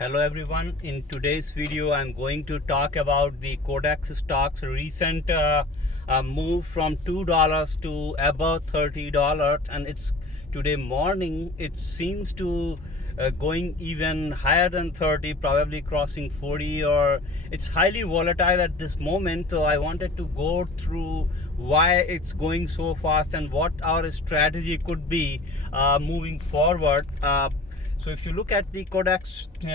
Hello everyone. In today's video, I'm going to talk about the Kodak stock's recent move from $2 to above $30, and it's today morning. It seems to going even higher than 30, probably crossing 40, or it's highly volatile at this moment. So I wanted to go through why it's going so fast and what our strategy could be moving forward. So if you look at the Kodak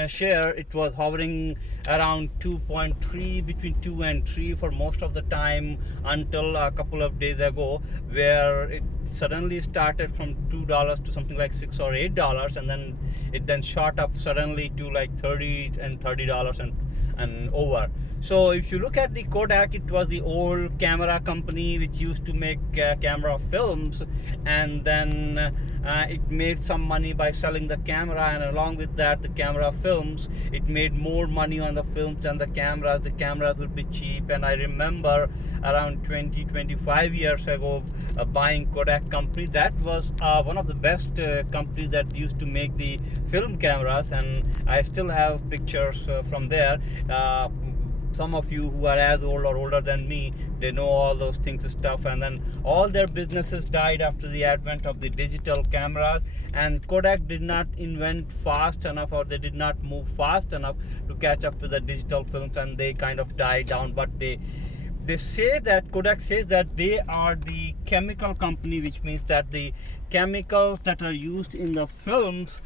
share, it was hovering around 2.3, between 2 and 3 for most of the time until a couple of days ago, where it suddenly started from $2 to something like $6 or $8, and then it shot up suddenly to like 30 and $30 and over. So if you look at the Kodak, it was the old camera company which used to make camera films, and then it made some money by selling the camera, and along with that the camera films, it made more money on the films than the cameras. The cameras would be cheap, and I remember around 25 years ago buying Kodak company. That was one of the best companies that used to make the film cameras, and I still have pictures from there. Some of you who are as old or older than me, they know all those things stuff, and then all their businesses died after the advent of the digital cameras, and Kodak did not invent fast enough, or they did not move fast enough to catch up to the digital films, and they kind of died down. But they say that Kodak says that they are the chemical company, which means that the chemicals that are used in the films,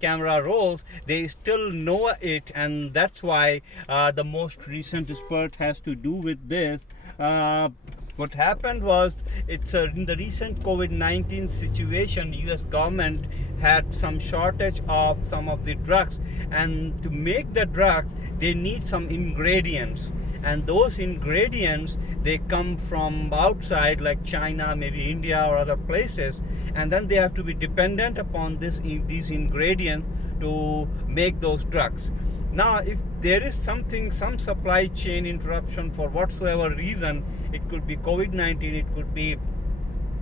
camera rolls, they still know it, and that's why the most recent spurt has to do with this. What happened was, it's in the recent COVID-19 situation, US government had some shortage of some of the drugs, and to make the drugs they need some ingredients, and those ingredients, they come from outside like China, maybe India or other places, and then they have to be dependent upon these ingredients to make those drugs. Now if there is some supply chain interruption for whatsoever reason, it could be COVID-19, it could be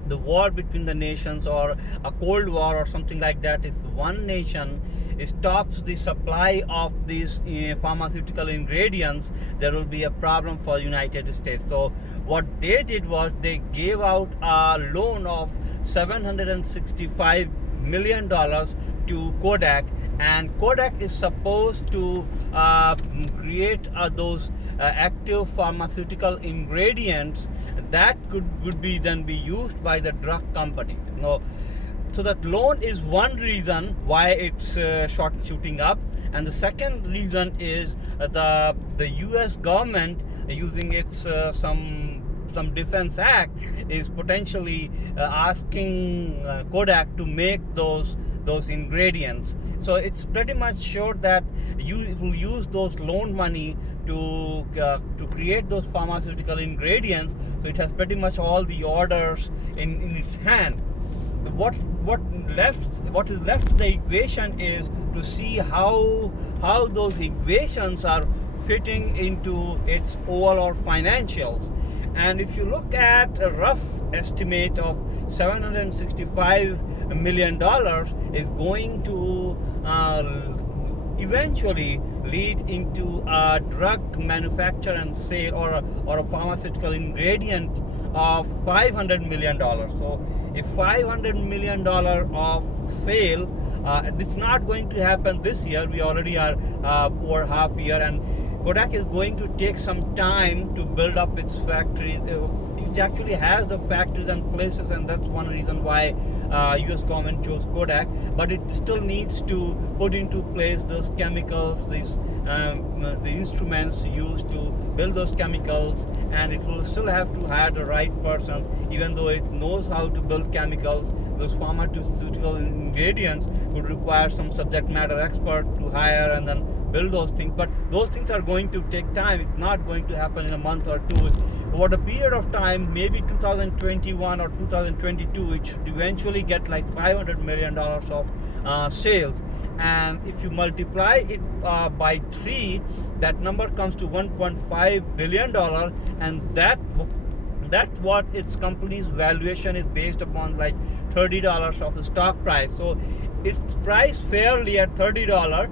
the war between the nations, or a cold war or something like that. If one nation stops the supply of these pharmaceutical ingredients, there will be a problem for United States. So what they did was, they gave out a loan of $765 million to Kodak, and Kodak is supposed to create those active pharmaceutical ingredients that would be then be used by the drug companies. So that loan is one reason why it's shooting up, and the second reason is the US government, using its some defense act, is potentially asking Kodak to make those ingredients. So it's pretty much sure that you will use those loan money to create those pharmaceutical ingredients. So it has pretty much all the orders in its hand. What is left to the equation is to see how those equations are fitting into its overall financials. And if you look at a rough estimate of $765 million is going to eventually lead into a drug manufacture and sale, or a pharmaceutical ingredient of $500 million. So if $500 million of sale, it's not going to happen this year. We already are over half year, and Kodak is going to take some time to build up its factories. It actually has the factories and places, and that's one reason why US government chose Kodak. But it still needs to put into place those chemicals, the instruments used to build those chemicals, and it will still have to hire the right person. Even though it knows how to build chemicals, those pharmaceutical ingredients would require some subject matter expert to hire and then build those things. But those things are going to take time. It's not going to happen in a month or two. Over a period of time, maybe 2021 or 2022, it should eventually get like $500 million of sales. And if you multiply it by 3, that number comes to $1.5 billion, and that's what its company's valuation is based upon, like $30 of the stock price. So it's priced fairly at $30.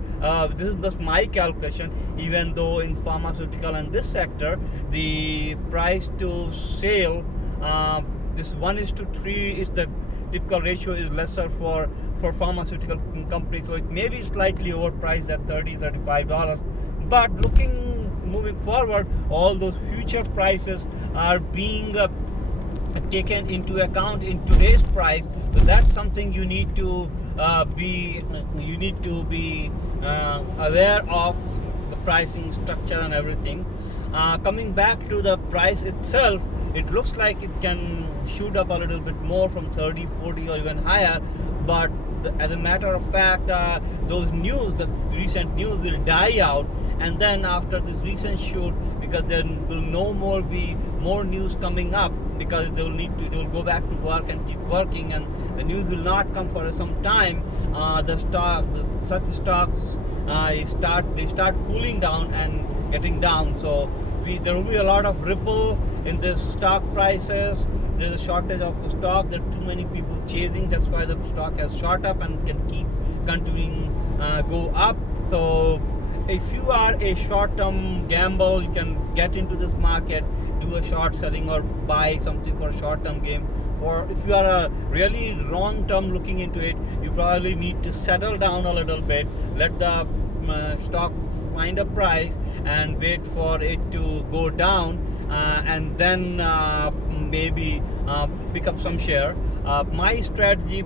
This is just my calculation, even though in pharmaceutical and this sector, the price to sale, this 1:3 is the typical ratio, is lesser for pharmaceutical companies. So it may be slightly overpriced at $35. But moving forward, all those future prices are being taken into account in today's price. So that's something you need to be aware of, the pricing structure and everything. Coming back to the price itself, it looks like it can shoot up a little bit more from 30, 40 or even higher, but as a matter of fact, those news, the recent news will die out, and then after this recent shoot, because there will no more be more news coming up, because they will go back to work and keep working, and the news will not come for some time. Such stocks start cooling down and getting down. So there will be a lot of ripple in the stock prices. There's a shortage of stock. There are too many people chasing. That's why the stock has shot up and can keep continuing go up. So if you are a short-term gamble, you can get into this market, do a short selling or buy something for a short-term game. Or if you are a really long-term looking into it, you probably need to settle down a little bit, let the stock find a price and wait for it to go down, and then maybe pick up some share. My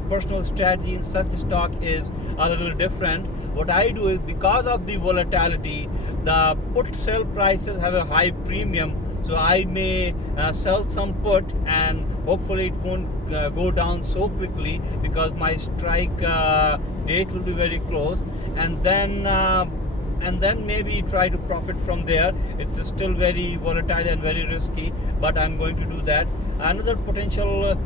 personal strategy in such stock is a little different. What I do is, because of the volatility, the put sell prices have a high premium, so I may sell some put, and hopefully it won't go down so quickly, because my strike date will be very close, and then maybe try to profit from there. It's still very volatile and very risky, but I'm going to do that. Another potential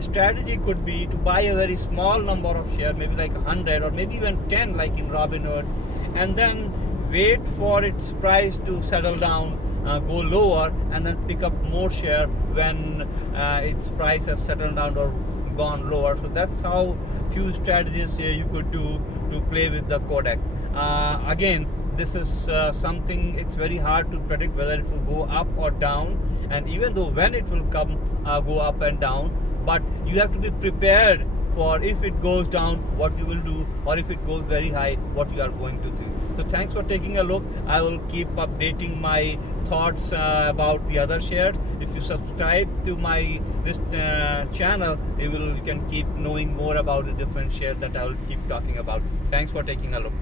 strategy could be to buy a very small number of shares, maybe like 100 or maybe even 10, like in Robinhood, and then wait for its price to settle down, go lower, and then pick up more share when its price has settled down or gone lower. So that's how few strategies you could do to play with the Kodak. Again, this is something, it's very hard to predict whether it will go up or down, and even though when it will come go up and down, but you have to be prepared for if it goes down, what you will do, or if it goes very high, what you are going to do. So thanks for taking a look. I will keep updating my thoughts about the other shares. If you subscribe to this channel, you can keep knowing more about the different shares that I will keep talking about. Thanks for taking a look.